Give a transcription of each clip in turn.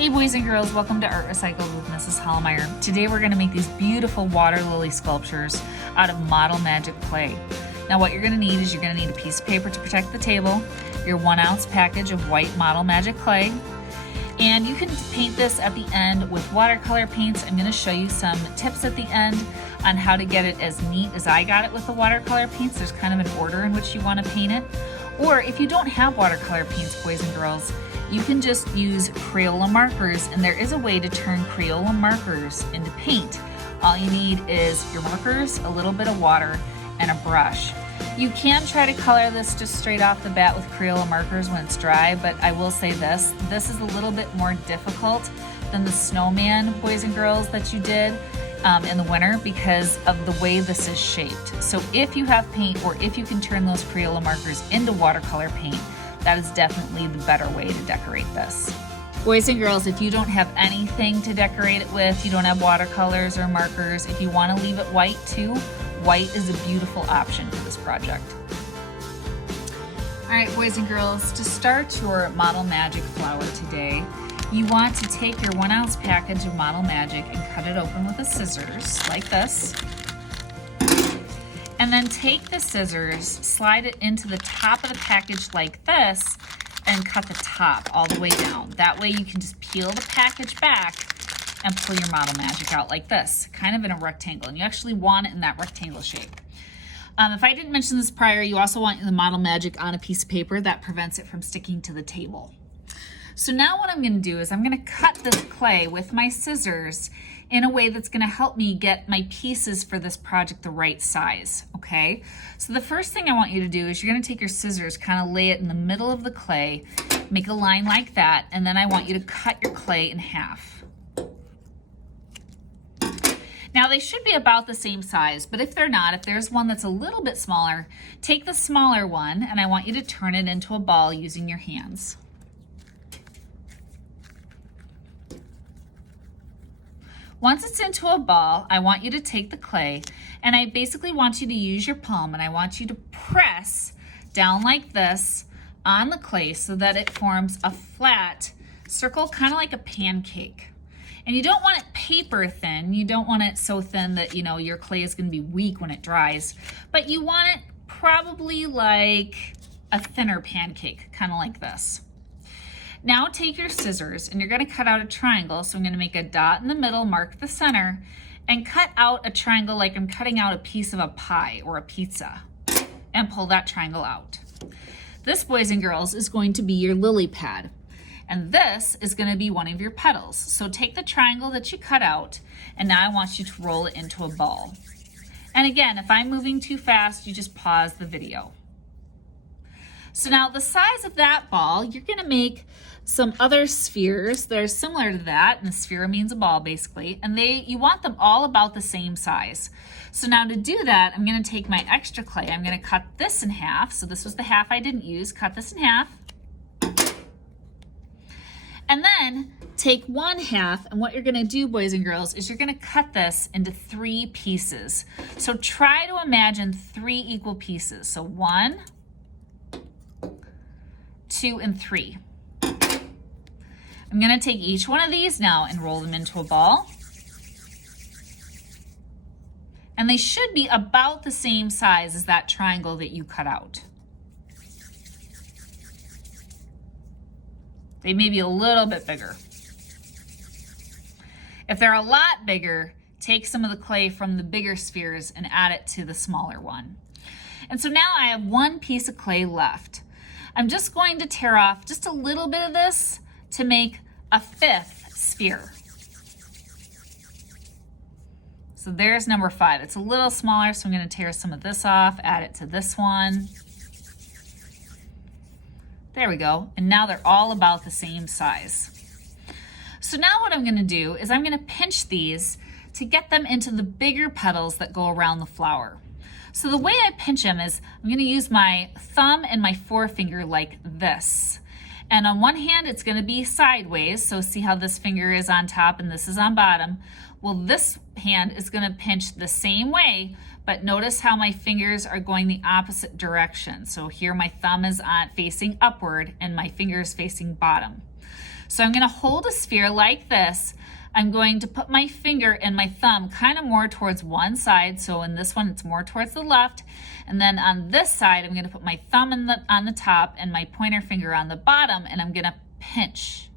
Hey boys and girls, welcome to Art Recycled with Mrs. Hallmeyer. Today we're going to make these beautiful water lily sculptures out of Model Magic clay. Now what you're going to need is you're going to need a piece of paper to protect the table, your 1 ounce package of white Model Magic clay, and you can paint this at the end with watercolor paints. I'm going to show you some tips at the end on how to get it as neat as I got it with the watercolor paints. There's kind of an order in which you want to paint it. Or if you don't have watercolor paints, boys and girls, you can just use Crayola markers, and there is a way to turn Crayola markers into paint. All you need is your markers, a little bit of water, and a brush. You can try to color this just straight off the bat with Crayola markers when it's dry, but I will say this is a little bit more difficult than the snowman, boys and girls, that you did in the winter because of the way this is shaped. So if you have paint, or if you can turn those Crayola markers into watercolor paint, that is definitely the better way to decorate this. Boys and girls, if you don't have anything to decorate it with, you don't have watercolors or markers, if you want to leave it white too, white is a beautiful option for this project. All right, boys and girls, to start your Model Magic flower today, you want to take your 1 ounce package of Model Magic and cut it open with a scissors like this. And then take the scissors, slide it into the top of the package like this, and cut the top all the way down. That way you can just peel the package back and pull your Model Magic out like this, kind of in a rectangle. And you actually want it in that rectangle shape. If I didn't mention this prior, you also want the Model Magic on a piece of paper. That prevents it from sticking to the table. So now what I'm going to do is I'm going to cut this clay with my scissors in a way that's going to help me get my pieces for this project the right size, okay? So the first thing I want you to do is you're going to take your scissors, kind of lay it in the middle of the clay, make a line like that, and then I want you to cut your clay in half. Now they should be about the same size, but if they're not, if there's one that's a little bit smaller, take the smaller one and I want you to turn it into a ball using your hands. Once it's into a ball, I want you to take the clay, and I basically want you to use your palm, and I want you to press down like this on the clay so that it forms a flat circle, kind of like a pancake. And you don't want it paper thin. You don't want it so thin that, you know, your clay is going to be weak when it dries, but you want it probably like a thinner pancake, kind of like this. Now take your scissors and you're going to cut out a triangle. So I'm going to make a dot in the middle, mark the center, and cut out a triangle like I'm cutting out a piece of a pie or a pizza, and pull that triangle out. This, boys and girls, is going to be your lily pad, and this is going to be one of your petals. So take the triangle that you cut out, and now I want you to roll it into a ball. And again, if I'm moving too fast, you just pause the video. So now the size of that ball, you're going to make some other spheres that are similar to that, and a sphere means a ball basically, and you want them all about the same size. So now to do that, I'm going to take my extra clay, I'm going to cut this in half. So this was the half I didn't use, cut this in half. And then take 1/2, and what you're going to do, boys and girls, is you're going to cut this into 3 pieces. So try to imagine 3 equal pieces. So 1, 2, and 3. I'm going to take each one of these now and roll them into a ball. And they should be about the same size as that triangle that you cut out. They may be a little bit bigger. If they're a lot bigger, take some of the clay from the bigger spheres and add it to the smaller one. And so now I have 1 piece of clay left. I'm just going to tear off just a little bit of this to make a 5th sphere. So there's number 5. It's a little smaller, so I'm going to tear some of this off, add it to this one. There we go. And now they're all about the same size. So now what I'm going to do is I'm going to pinch these to get them into the bigger petals that go around the flower. So the way I pinch them is I'm going to use my thumb and my forefinger like this. And on one hand, it's going to be sideways. So see how this finger is on top and this is on bottom. Well, this hand is going to pinch the same way, but notice how my fingers are going the opposite direction. So here my thumb is facing upward and my finger is facing bottom. So I'm going to hold a sphere like this. I'm going to put my finger and my thumb kind of more towards one side. So in this one, it's more towards the left. And then on this side, I'm going to put my thumb on the top and my pointer finger on the bottom, and I'm going to pinch.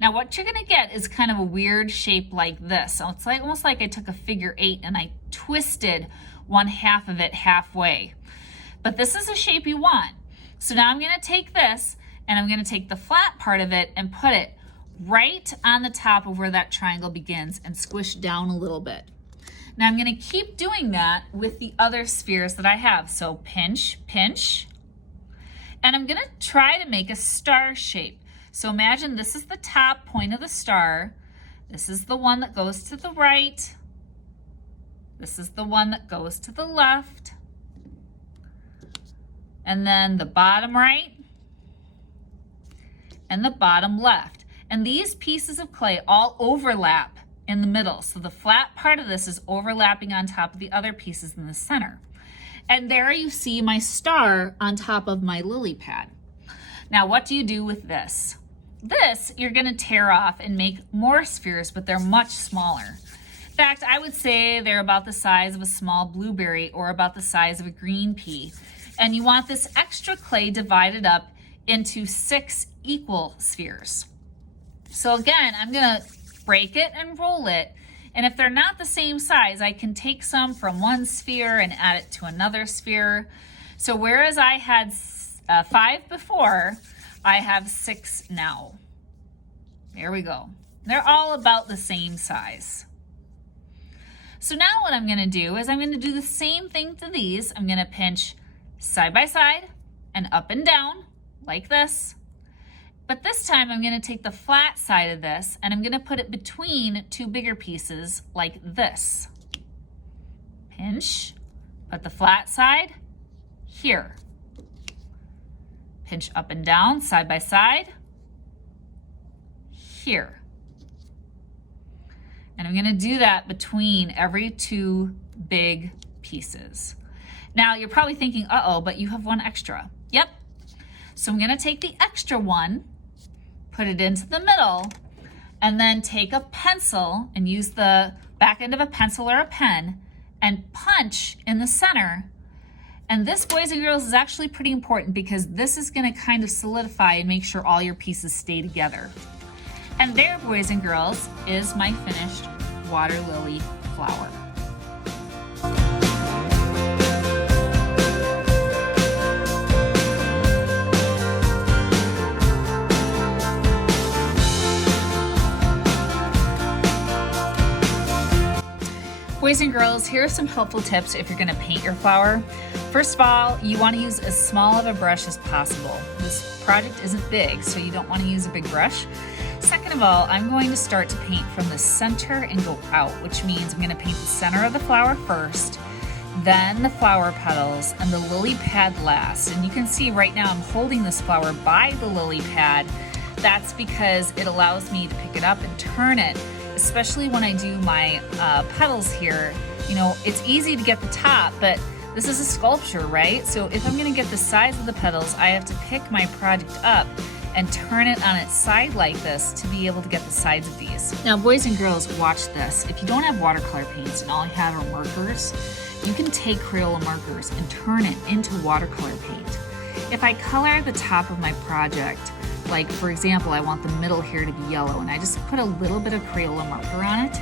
Now what you're going to get is kind of a weird shape like this. So it's like almost like I took a figure 8 and I twisted one half of it halfway. But this is the shape you want. So now I'm going to take this and I'm going to take the flat part of it and put it right on the top of where that triangle begins and squish down a little bit. Now I'm going to keep doing that with the other spheres that I have. So pinch, pinch, and I'm going to try to make a star shape. So imagine this is the top point of the star. This is the one that goes to the right. This is the one that goes to the left. And then the bottom right and the bottom left. And these pieces of clay all overlap in the middle. So the flat part of this is overlapping on top of the other pieces in the center. And there you see my star on top of my lily pad. Now what do you do with this? This you're going to tear off and make more spheres, but they're much smaller. In fact, I would say they're about the size of a small blueberry or about the size of a green pea. And you want this extra clay divided up into 6 equal spheres. So again, I'm going to break it and roll it. And if they're not the same size, I can take some from one sphere and add it to another sphere. So whereas I had 5 before, I have 6 now. There we go. They're all about the same size. So now what I'm going to do is I'm going to do the same thing to these. I'm going to pinch side by side and up and down like this. But this time I'm going to take the flat side of this and I'm going to put it between 2 bigger pieces like this. Pinch, put the flat side here. Pinch up and down, side by side, here. And I'm going to do that between every 2 big pieces. Now you're probably thinking, uh-oh, but you have one extra. Yep. So I'm going to take the extra one, put it into the middle, and then take a pencil and use the back end of a pencil or a pen and punch in the center. And this, boys and girls, is actually pretty important because this is going to kind of solidify and make sure all your pieces stay together. And there, boys and girls, is my finished water lily flower. Boys and girls, here are some helpful tips if you're going to paint your flower. First of all, you want to use as small of a brush as possible. This project isn't big, so you don't want to use a big brush. Second of all, I'm going to start to paint from the center and go out, which means I'm going to paint the center of the flower first, then the flower petals, and the lily pad last. And you can see right now I'm holding this flower by the lily pad. That's because it allows me to pick it up and turn it, especially when I do my petals here. You know, it's easy to get the top, but this is a sculpture, right? So if I'm gonna get the size of the petals, I have to pick my project up and turn it on its side like this to be able to get the sides of these. Now, boys and girls, watch this. If you don't have watercolor paints and all you have are markers, you can take Crayola markers and turn it into watercolor paint. If I color the top of my project, like for example, I want the middle here to be yellow and I just put a little bit of Crayola marker on it,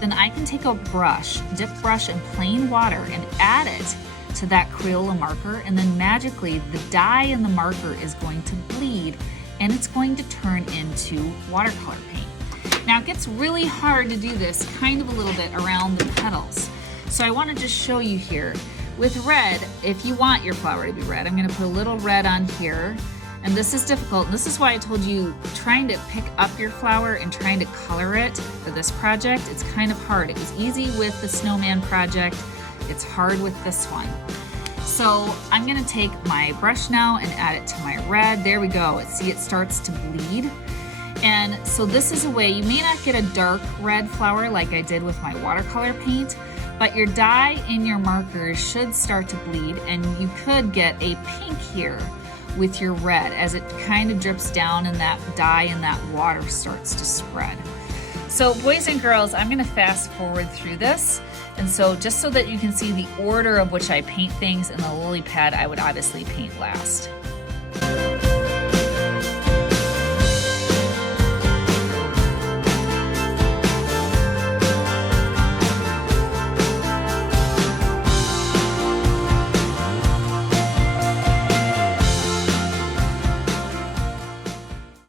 then I can take a brush, dip brush in plain water and add it to that Crayola marker, and then magically the dye in the marker is going to bleed and it's going to turn into watercolor paint. Now it gets really hard to do this kind of a little bit around the petals. So I want to just show you here. With red, if you want your flower to be red, I'm going to put a little red on here. And this is difficult. This is why I told you trying to pick up your flower and trying to color it for this project, it's kind of hard. It was easy with the snowman project. It's hard with this one. So I'm gonna take my brush now and add it to my red. There we go. See, it starts to bleed. And so this is a way, you may not get a dark red flower like I did with my watercolor paint, but your dye in your markers should start to bleed and you could get a pink here with your red as it kind of drips down and that dye and that water starts to spread. So boys and girls, I'm gonna fast forward through this. And so just so that you can see the order of which I paint things, in the lily pad I would obviously paint last.